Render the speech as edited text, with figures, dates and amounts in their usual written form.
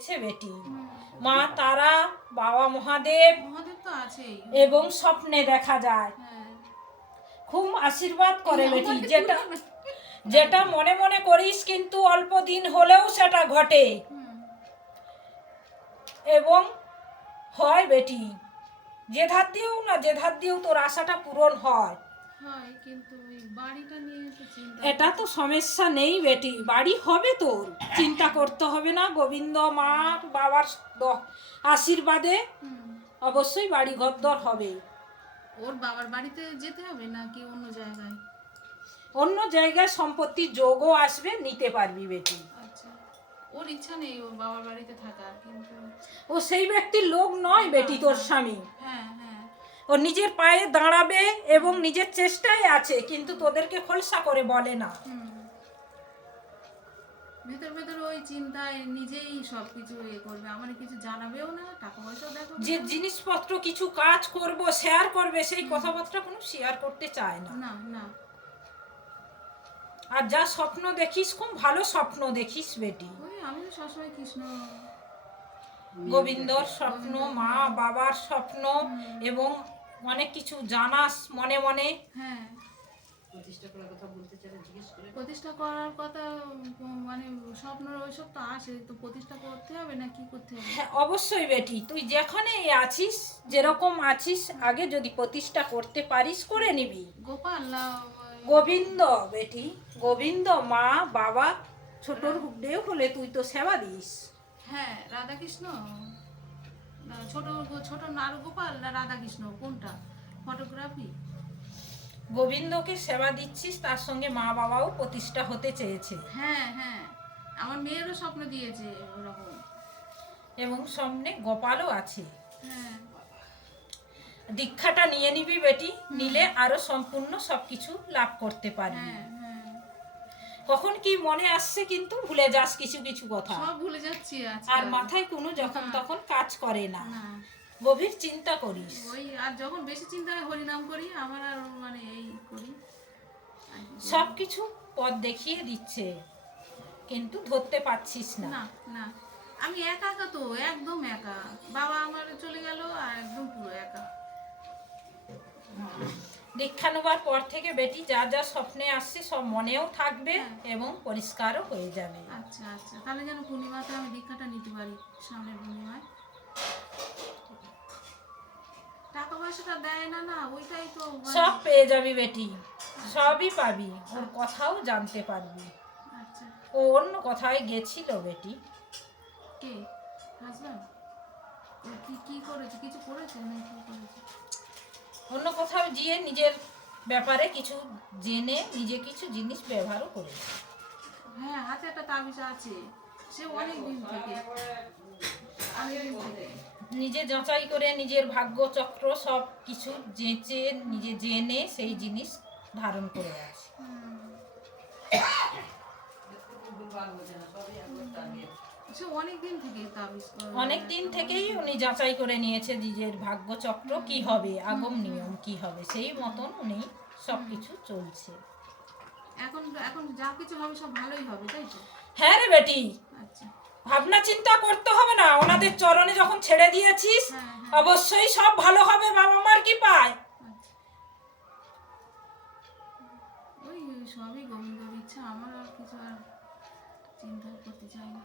পেয়েছে বেটি। মা তারা, বাবা মহাদেব তো আছেই এবং স্বপ্নে দেখা যায়, খুব আশীর্বাদ করে বেটি। যেটা মনে মনে করিস কিন্তু অল্প দিন হলেও সেটা ঘটে এবং হয় বেটি। যে ধার দিয়েও না যে ধার দিয়েও তোর আশাটা পূরণ হয়। কিন্তু বাড়িটা নিয়ে তো চিন্তা, এটা তো সমস্যা নেই বেটি, বাড়ি হবে তোর, চিন্তা করতে হবে না। গোবিন্দ মা বাবার আশীর্বাদে অবশ্যই বাড়ি ঘরদর হবে। ওর বাবার বাড়িতে যেতে হবে নাকি অন্য জায়গায়? অন্য জায়গায় সম্পত্তির যোগও আসবে, নিতে পারবি বেটি। আচ্ছা, ওর ইচ্ছা নেই ওর বাবার বাড়িতে থাকার, কিন্তু ও সেই ব্যক্তির লোক নয় বেটি তোর স্বামী। হ্যাঁ, ও নিজের পায়ে দাঁড়াবে এবং নিজের চেষ্টায় আছে, কিন্তু তোদেরকে খোলসা করে বলে না। ভেতর ভেতর ওই চিন্তায় নিজেই সবকিছু করবে, আমার কিছু জানাবেও না, টাকা পয়সাও দেখো। যে জিনিসপত্র কিছু কাজ করব শেয়ার করবে, সেই কথাবার্তা কোনো শেয়ার করতে চায় না। না না। আর যা স্বপ্ন দেখিস, খুব ভালো স্বপ্ন দেখিস বেটি। আমি তো সবসময় কৃষ্ণ গোবিন্দর স্বপ্ন, মা বাবার স্বপ্ন, এবং অনেক কিছু জানাস মনে মনে। হ্যাঁ, প্রতিষ্ঠা করার কথা মানে স্বপ্ন ওইসব তো আসে, তো প্রতিষ্ঠা করতে হবে না কি করতে হবে? হ্যাঁ অবশ্যই বেটি, তুই যেখানে আছিস যেরকম আছিস, আগে যদি প্রতিষ্ঠা করতে পারিস করে নিবি। গোপাল গোবিন্দ বেটি, গোবিন্দ মা বাবা ছোটর হুডেও হলে তুই তো সেবা দিস। হ্যাঁ, রাধাকৃষ্ণ ছোট ছোট নার গোপাল না রাধাকৃষ্ণ, কোনটা? ফটোগ্রাফি। গোবিন্দকে সেবা দিচ্ছিস, তার সঙ্গে মা বাবাও প্রতিষ্ঠা হতে চেয়েছে। হ্যাঁ হ্যাঁ, আমার মেয়েরও স্বপ্ন দিয়েছে ওরকম, এবং সামনে গোপালও আছে। হ্যাঁ, দীক্ষাটা নিয়ে নিবি বেটি, নিলে আরো সম্পূর্ণ সবকিছু লাভ করতে পারবি। কখন কি মনে আসছে কিন্তু ভুলে যাস কিছু কিছু কথা, সব ভুলে যাচ্ছি আর মাথায় কোনো যখন তখন কাজ করে না, গভীর চিন্তা করিস। ওই আর যখন বেশি চিন্তা হয় হরিনাম করি, আমার আর মানে এই করি, সবকিছু পথ দেখিয়ে দিচ্ছে, কিন্তু ধরতে পারছিস না। না না, আমি একা একা তো, একদম একা। বাবা আমার চলে গেল আর একদম পুরো একা। দীক্ষা নেবার পর থেকে বেটি যা যা স্বপ্নে আসছে সব মনেও থাকবে এবং পরিষ্কারও হয়ে যাবে। আচ্ছা আচ্ছা, তাহলে যেন পূর্ণিমাতে আমি দীক্ষাটা নিতে পারি, সামনের পূর্ণিমায়। টাকা পয়সাটা দেয় না, না ওইটাই তো। সব পেয়ে যাবি বেটি, সবই পাবি, ওর কথাও জানতে পারবি। আচ্ছা, ও অন্য কোথায় গেছিল বেটি। কে? হাজব্যান্ড? কি করেছে? কিছু করেছে না? কি করেছে? অন্য কোথাও গিয়ে নিজের ব্যাপারে কিছু জেনে নিজে কিছু জিনিস ব্যবহারও করেছে। হ্যাঁ, হাতে একটা তাবিজ আছে, সে অনেক দিন থেকে নিজে যাচাই করে নিজের ভাগ্য চক্র সব কিছু যেচে নিজে জেনে সেই জিনিস ধারণ করে আছে। অনেক দিন থেকেই উনি যাচাই করে নিয়েছে নিজের ভাগ্য চক্র কি হবে, আগম নিয়ম কি হবে, সেই মতন উনি সবকিছু চলছে। এখন এখন যা কিছু হবে সব ভালোই হবে, তাই তো? হ্যাঁ রে বেটি, আচ্ছা, ভাবনা চিন্তা করতে হবে না, ওনাদের চরণে যখন ছেড়ে দিয়েছিস অবশ্যই সব ভালো হবে, বাবা মার কি পায়। ওই সবই গোবিন্দর ইচ্ছা, আমার আর কিছু আর চিন্তা করতে চাই না।